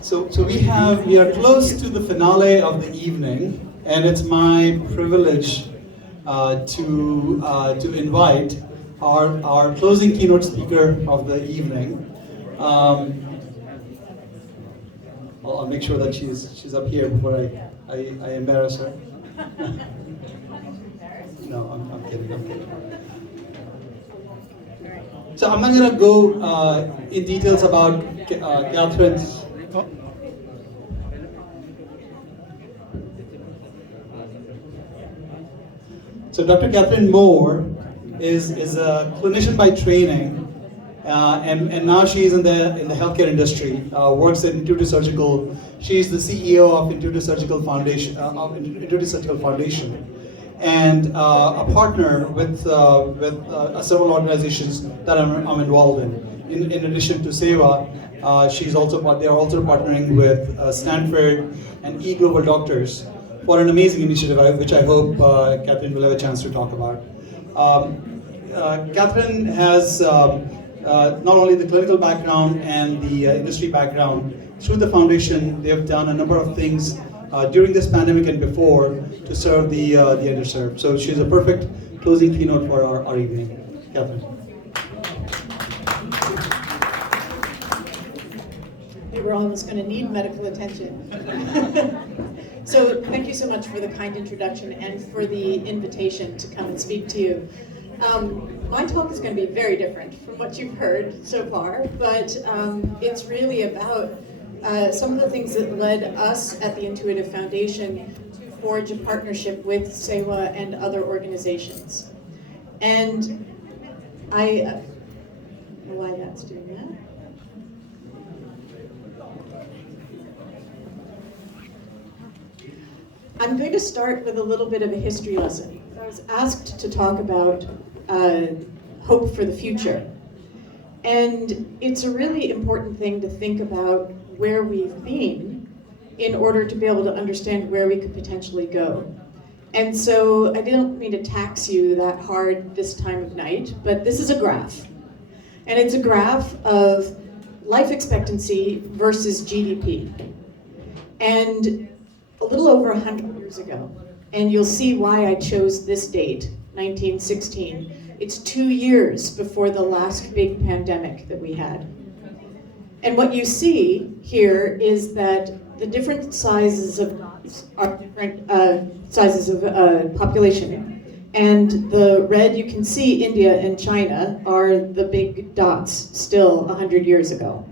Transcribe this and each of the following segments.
So we are close to the finale of the evening, and it's my privilege to invite our closing keynote speaker of the evening. I'll make sure that she's up here before I embarrass her. No, I'm kidding. So I'm not going to go in details about Catherine's. So Dr. Catherine MOHR is a clinician by training, and now she's in the healthcare industry. Works at Intuitive Surgical. She's the CEO of Intuitive Surgical Foundation, and a partner with several organizations that I'm involved in. In addition to Sewa, they are also partnering with Stanford and eGlobal Doctors for an amazing initiative, which I hope Catherine will have a chance to talk about. Catherine has not only the clinical background and the industry background. Through the foundation, they have done a number of things during this pandemic and before to serve the underserved. So she's a perfect closing keynote for our evening. Catherine. We were almost going to need medical attention. So thank you so much for the kind introduction and for the invitation to come and speak to you. My talk is going to be very different from what you've heard so far, but it's really about some of the things that led us at the Intuitive Foundation to forge a partnership with Sewa and other organizations. And I don't know why that's doing that. I'm going to start with a little bit of a history lesson. I was asked to talk about hope for the future. And it's a really important thing to think about where we've been in order to be able to understand where we could potentially go. And so I didn't mean to tax you that hard this time of night, but this is a graph. And it's a graph of life expectancy versus GDP. And a little over 100 years ago, and you'll see why I chose this date, 1916. It's 2 years before the last big pandemic that we had. And what you see here is that the different sizes of population. And the red, you can see India and China are the big dots still 100 years ago.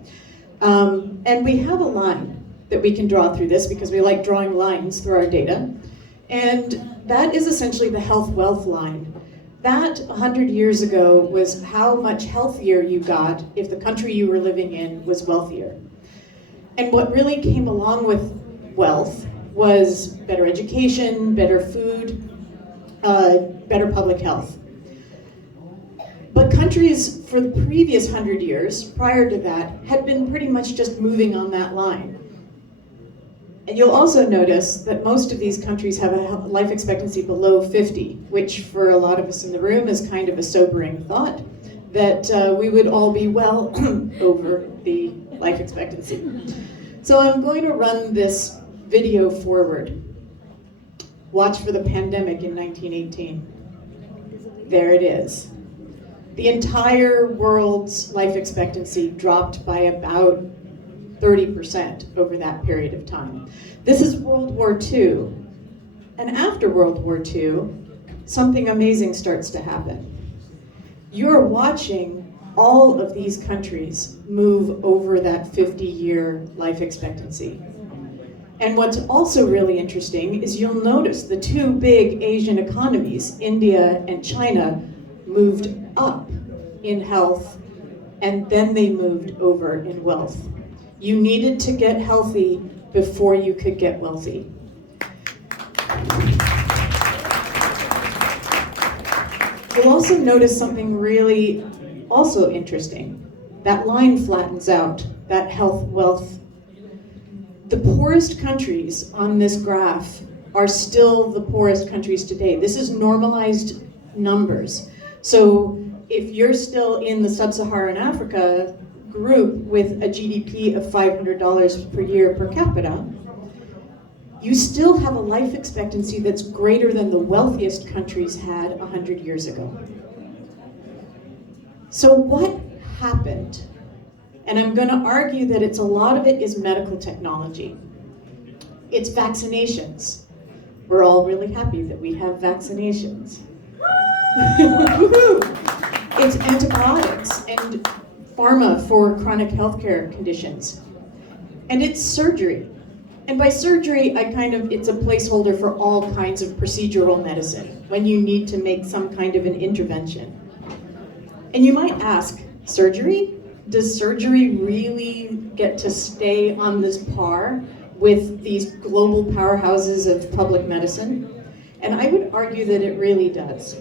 And we have a line that we can draw through this because we like drawing lines through our data. And that is essentially the health wealth line. That 100 years ago was how much healthier you got if the country you were living in was wealthier. And what really came along with wealth was better education, better food, better public health. But countries for the previous 100 years, prior to that, had been pretty much just moving on that line. And you'll also notice that most of these countries have a life expectancy below 50, which for a lot of us in the room is kind of a sobering thought, that we would all be well over the life expectancy. So I'm going to run this video forward. Watch for the pandemic in 1918. There it is. The entire world's life expectancy dropped by about 30% over that period of time. This is World War II. And after World War II, something amazing starts to happen. You're watching all of these countries move over that 50-year life expectancy. And what's also really interesting is you'll notice the two big Asian economies, India and China, moved up in health, and then they moved over in wealth. You needed to get healthy before you could get wealthy. You'll also notice something really also interesting. That line flattens out, that health, wealth. The poorest countries on this graph are still the poorest countries today. This is normalized numbers. So if you're still in the sub-Saharan Africa group with a GDP of $500 per year per capita, you still have a life expectancy that's greater than the wealthiest countries had 100 years ago. So what happened? And I'm going to argue that a lot of it is medical technology. It's vaccinations. We're all really happy that we have vaccinations. It's antibiotics and pharma for chronic healthcare conditions. And it's surgery. And by surgery, it's a placeholder for all kinds of procedural medicine, when you need to make some kind of an intervention. And you might ask, surgery? Does surgery really get to stay on this par with these global powerhouses of public medicine? And I would argue that it really does.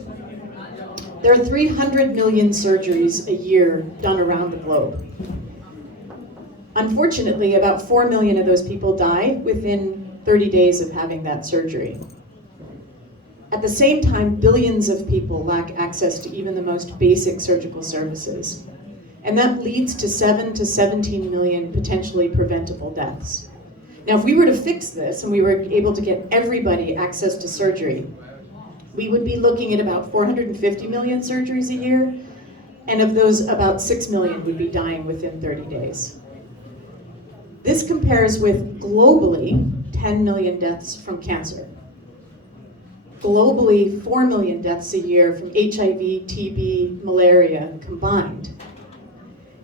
There are 300 million surgeries a year done around the globe. Unfortunately, about 4 million of those people die within 30 days of having that surgery. At the same time, billions of people lack access to even the most basic surgical services. And that leads to 7 to 17 million potentially preventable deaths. Now, if we were to fix this and we were able to get everybody access to surgery, we would be looking at about 450 million surgeries a year, and of those, about 6 million would be dying within 30 days. This compares with globally 10 million deaths from cancer. Globally, 4 million deaths a year from HIV, TB, malaria combined.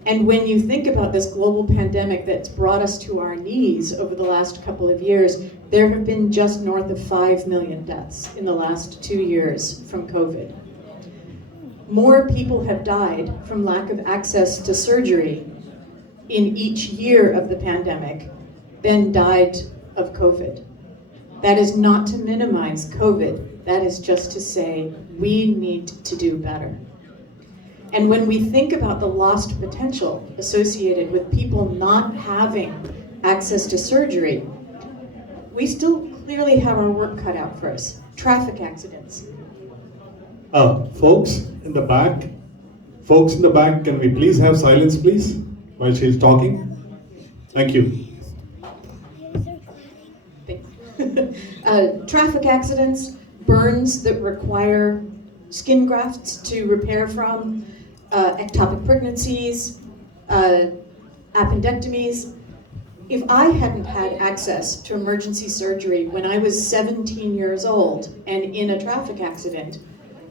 And when you think about this global pandemic that's brought us to our knees over the last couple of years, there have been just north of 5 million deaths in the last 2 years from COVID. More people have died from lack of access to surgery in each year of the pandemic than died of COVID. That is not to minimize COVID. That is just to say we need to do better. And when we think about the lost potential associated with people not having access to surgery, we still clearly have our work cut out for us. Traffic accidents. Folks in the back, can we please have silence, please, while she's talking? Thank you. Traffic accidents, burns that require skin grafts to repair from, ectopic pregnancies, appendectomies. If I hadn't had access to emergency surgery when I was 17 years old and in a traffic accident,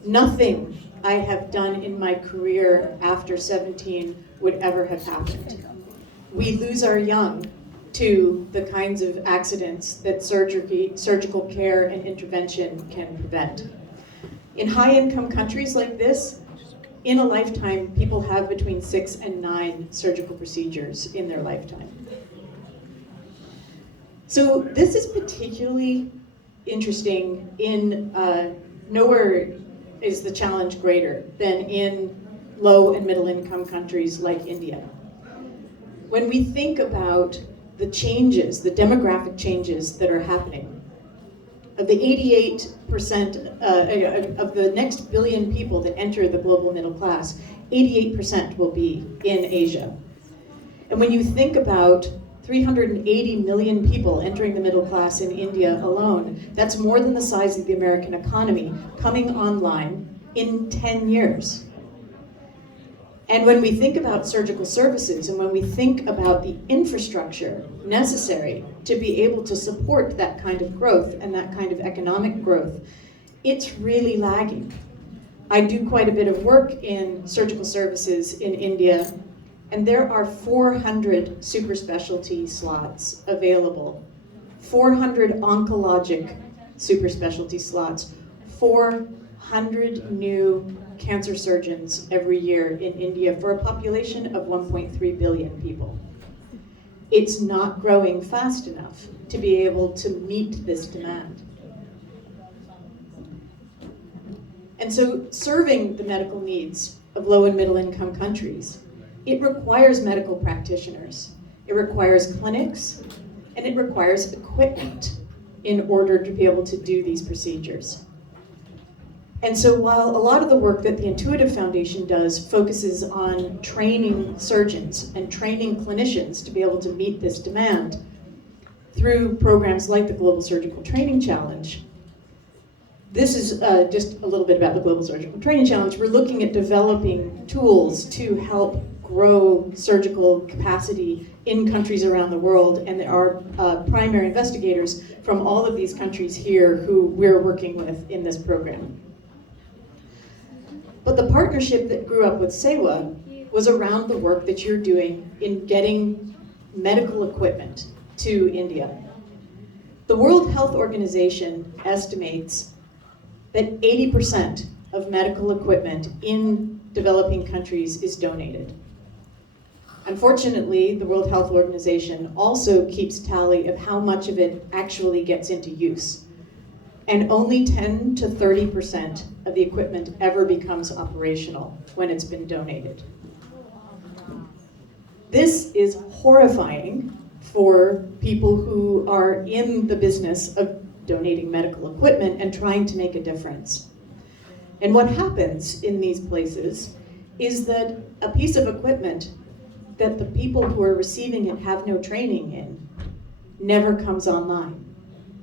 nothing I have done in my career after 17 would ever have happened. We lose our young to the kinds of accidents that surgical care and intervention can prevent. In high-income countries like this, in a lifetime, people have between 6 and 9 surgical procedures in their lifetime. So this is particularly interesting in nowhere is the challenge greater than in low and middle income countries like India. When we think about the changes, the demographic changes that are happening, of the 88% of the next billion people that enter the global middle class, 88% will be in Asia. And when you think about 380 million people entering the middle class in India alone, that's more than the size of the American economy coming online in 10 years. And when we think about surgical services and when we think about the infrastructure necessary to be able to support that kind of growth and that kind of economic growth, it's really lagging. I do quite a bit of work in surgical services in India, and there are 400 super specialty slots available, 400 oncologic super specialty slots, 400 new cancer surgeons every year in India for a population of 1.3 billion people. It's not growing fast enough to be able to meet this demand. And so serving the medical needs of low and middle income countries, it requires medical practitioners, it requires clinics, and it requires equipment in order to be able to do these procedures. And so while a lot of the work that the Intuitive Foundation does focuses on training surgeons and training clinicians to be able to meet this demand through programs like the Global Surgical Training Challenge, this is just a little bit about the Global Surgical Training Challenge. We're looking at developing tools to help grow surgical capacity in countries around the world, and there are primary investigators from all of these countries here who we're working with in this program. But the partnership that grew up with Sewa was around the work that you're doing in getting medical equipment to India. The World Health Organization estimates that 80% of medical equipment in developing countries is donated. Unfortunately, the World Health Organization also keeps tally of how much of it actually gets into use. And only 10 to 30% of the equipment ever becomes operational when it's been donated. This is horrifying for people who are in the business of donating medical equipment and trying to make a difference. And what happens in these places is that a piece of equipment that the people who are receiving it have no training in never comes online.